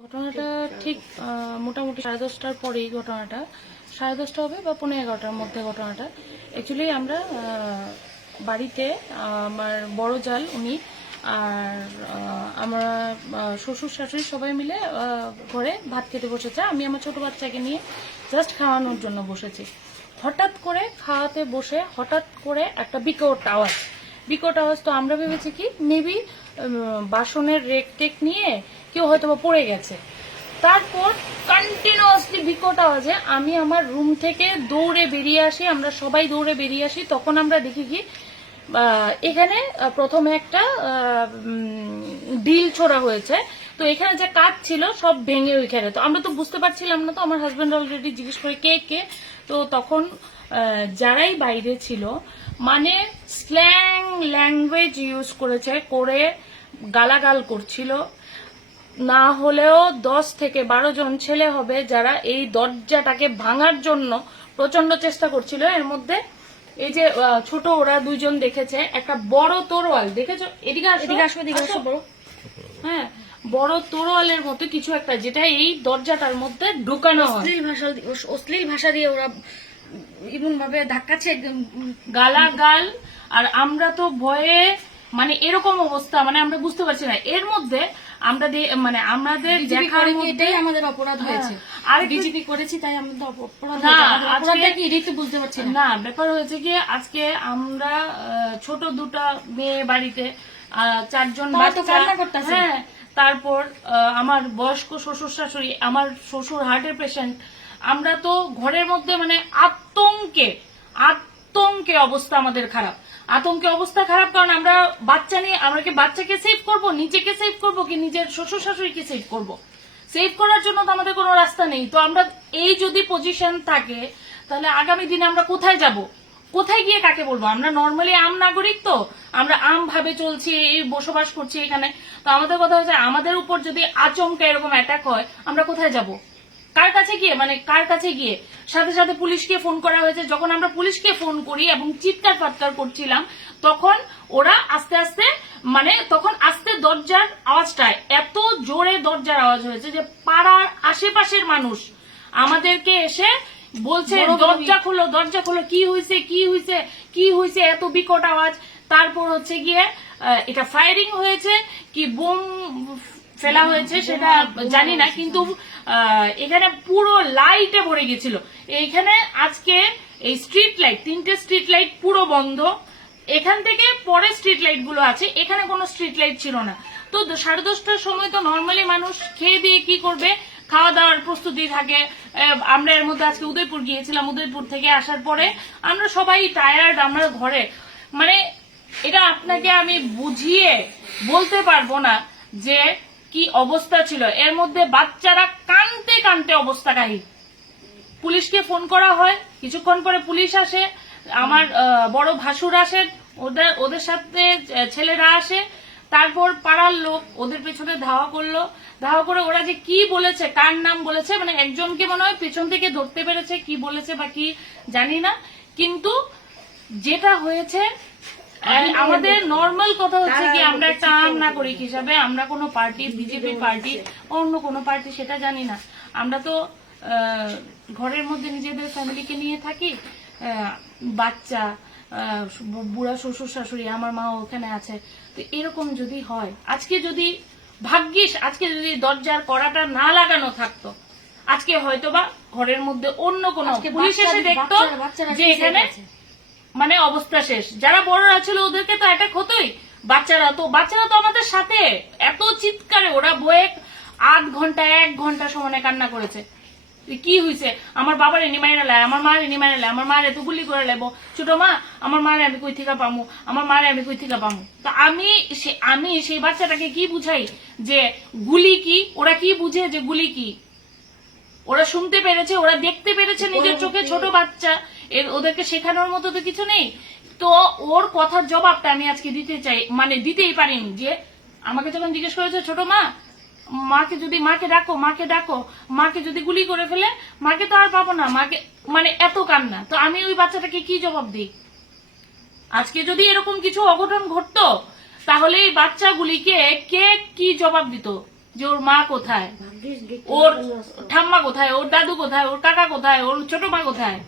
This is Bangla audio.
ঘটনাটা ঠিক মোটামুটি 10:30টার পরেই ঘটনাটা 10:30 হবে বা 11:15টার মধ্যে ঘটনাটা। অ্যাকচুয়ালি আমরা বাড়িতে আমার বড় জাল উনি আর আমরা শ্বশুর শাশুড়ি সবাই মিলে ঘরে ভাত খেতে বসেছে। আমি আমার ছোট বাচ্চাকে নিয়ে জাস্ট খাওয়ানোর জন্য বসেছি। হঠাৎ করে খাওয়াতে বসে হঠাৎ করে একটা বিকট আওয়াজ। তো আমরা ভেবেছি কি মেবি বাসনের রেক টেক নিয়ে কেউ হয়তো বা পড়ে গেছে। তারপর কন্টিনিউয়াসলি বিকট আওয়াজে আমি আমার রুম থেকে দৌড়ে বেরিয়ে আসি, আমরা সবাই দৌড়ে বেরিয়ে আসি। তখন আমরা দেখি কি এখানে প্রথমে একটা ডিল ছোড়া হয়েছে। তো এখানে যে কাঠ ছিল সব ভেঙে ওইখানে। তো আমরা তো বুঝতে পারছিলাম না। তো আমার হাজব্যান্ড অলরেডি জিজ্ঞেস করে কে কে। তো তখন যারাই বাইরে ছিল মানে স্ল্যাং ল্যাঙ্গুয়েজ ইউজ করে গালাগাল করছিল। না হলেও 10 থেকে 12 জন ছেলে হবে যারা এই দরজাটাকে ভাঙার জন্য প্রচন্ড চেষ্টা করছিল। এর মধ্যে এই যে ছোট ওরা দুইজন দেখেছে একটা বড় তরোয়াল, দেখেছো? এদিকে আসো বড়, হ্যাঁ বড় তরোয়ালের মতো কিছু একটা, যেটা এই দরজাটার মধ্যে ঢুকানো হয়। অশ্লীল ভাষা দিয়ে ওরা এমন ভাবে ধাক্কাচ্ছে, গালাগাল। আর আমরা তো ভয়ে মানে এরকম অবস্থা, মানে আমরা বুঝতে পারছি না। এর মধ্যে আমরা মানে আমাদের দেখার মধ্যে আমাদের অপরাধ হয়েছে। আর বিজেপি করেছি তাই আমাদের অপরাধ না, হয়েছে। অপরাধটা কি এটাই তো বুঝতে পারছি না। ব্যাপার হয়েছে কি আজকে আমরা ছোট দুটা মেয়ে বাড়িতে 4 জন বাচ্চা, হ্যাঁ তারপর আমার বয়স্ক শ্বশুর শাশুড়ি, আমার শ্বশুর হার্টের পেশেন্ট। আমরা তো ঘরের মধ্যে মানে আতঙ্কে অবস্থা আমাদের খারাপ, আতঙ্কে অবস্থা খারাপ। কারণ আমরা বাচ্চা নিয়ে, আমরা কি বাচ্চাকে সেভ করব, নিজেকে সেভ করব, কি নিজের শ্বশুর শাশুড়িকে সেভ করব? সেভ করার জন্য তো আমাদের কোনো রাস্তা নেই। তো আমরা এই যদি পজিশন থাকে তাহলে আগামী দিনে আমরা কোথায় যাব, কোথায় গিয়ে কাকে বলবো? আমরা নর্মালি আম নাগরিক, তো আমরা আম ভাবে চলছি, এই বসবাস করছি এখানে। তো আমাদের কথা হচ্ছে আমাদের উপর যদি আচমকা এরকম অ্যাটাক হয় আমরা কোথায় যাব, কার কাছে গিয়ে, মানে কার কাছে গিয়ে? সাথে সাথে পুলিশকে ফোন করা হয়েছে। যখন আমরা পুলিশকে ফোন করি এবং চিৎকার ফাৎকার করছিলাম তখন ওরা আস্তে আস্তে মানে তখন আস্তে দরজার আওয়াজটা এত জোরে দরজার আওয়াজ হয়েছে যে পাড়ার আশেপাশের মানুষ আমাদেরকে এসে বলছে দরজা খোলো, দরজা খোলো, কি হয়েছে কি হয়েছে কি হয়েছে, এত বিকট আওয়াজ। তারপর হচ্ছে গিয়ে এটা ফায়ারিং হয়েছে কি বোম ফেলা হয়েছে সেটা জানি না, কিন্তু এখানে পুরো লাইটে ভরে গেছিল। এইখানে আজকে এই স্ট্রিট লাইট, 3টে স্ট্রিট লাইট পুরো বন্ধ। এখান থেকে পরে স্ট্রিট লাইট গুলো আছে, এখানে কোনো স্ট্রিট লাইট ছিল না। তো 10:30টার সময় তো নর্মালি মানুষ খেয়ে দিয়ে কি করবে, খাওয়া দাওয়ার প্রস্তুতি থাকে। আমরা এর মধ্যে আজকে উদয়পুর গিয়েছিলাম, উদয়পুর থেকে আসার পরে আমরা সবাই টায়ার্ড, আমরা ঘরে মানে এটা আপনাকে আমি বুঝিয়ে বলতে পারবো না যে কি অবস্থা ছিল। এর মধ্যে বাচ্চারা কানতে কানতে অবস্থা কাহিল। পুলিশকে ফোন করা হয়, কিছুক্ষণ পরে পুলিশ আসে, আমার বড় ভাসুর আসে, ওদের সাথে ছেলেরা আসে। তারপর পাড়ার লোক ওদের পেছনে ধাওয়া করলো। ধাওয়া করে ওরা যে কি বলেছে, কার নাম বলেছে, মানে একজনকে মনে হয় পেছন থেকে ধরতে পেরেছে, কি বলেছে বা কি জানি না। কিন্তু যেটা হয়েছে আমাদের নর্মাল কথা হচ্ছে কি আমরা একটা আম নাগরিক হিসাবে, আমরা কোনো পার্টি, বিজেপি পার্টি, অন্য কোনো পার্টি সেটা জানি না। আমরা তো ঘরের মধ্যে নিজেদের ফ্যামিলিকে নিয়ে থাকি, বাচ্চা, বুড়া শ্বশুর শাশুড়ি, আমার মা ওখানে আছে। তো এরকম যদি হয়, আজকে যদি ভাগ্যিস আজকে যদি দরজার কড়াটা না লাগানো থাকতো, আজকে হয়তোবা ঘরের মধ্যে অন্য কোনো পুলিশ এসে দেখতো যে এখানে মানে অবস্থা শেষ। যারা বড়রা ছিল ওদেরকে তো অ্যাটাক হতোই, বাচ্চারা তো আমাদের সাথে এত চিৎকারে ওরা বয়ে 8 ঘন্টা 1 ঘন্টা সমানে কান্না করেছে। কি হয়েছে, আমার বাবার এনে মাইরা লাই, আমার মার এনে মাইরা লাই, আমার মার এত গুলি করে লাইব, ছোট মা আমার মারে আমি কই থেকে পামু, আমার মারে আমি কই থেকে পামু। তো আমি সেই বাচ্চাটাকে কি বুঝাই যে গুলি কি? ওরা কি বুঝে যে গুলি কি? ওরা শুনতে পেরেছে, ওরা দেখতে পেরেছে নিজের চোখে, ছোট বাচ্চা, ওদেরকে শেখানোর মতো তো কিছু নেই। তো ওর কথার জবাবটা আমি আজকে দিতে চাই, মানে দিতেই পারিনি। যে আমাকে যখন জিজ্ঞেস করেছে ছোট মা, মাকে ডাকো, মাকে যদি গুলি করে ফেলে, মাকে তো আর পাবো না, মাকে, মানে এত কান্না। তো আমি ওই বাচ্চাটাকে কি জবাব দিই? আজকে যদি এরকম কিছু অঘটন ঘটতো তাহলে এই বাচ্চাগুলিকে কে কি জবাব দিত? যে ওর মা কোথায়, ওর ঠাম্মা কোথায়, ওর দাদু কোথায়, ওর কাকা কোথায়, ওর ছোট মা কোথায়।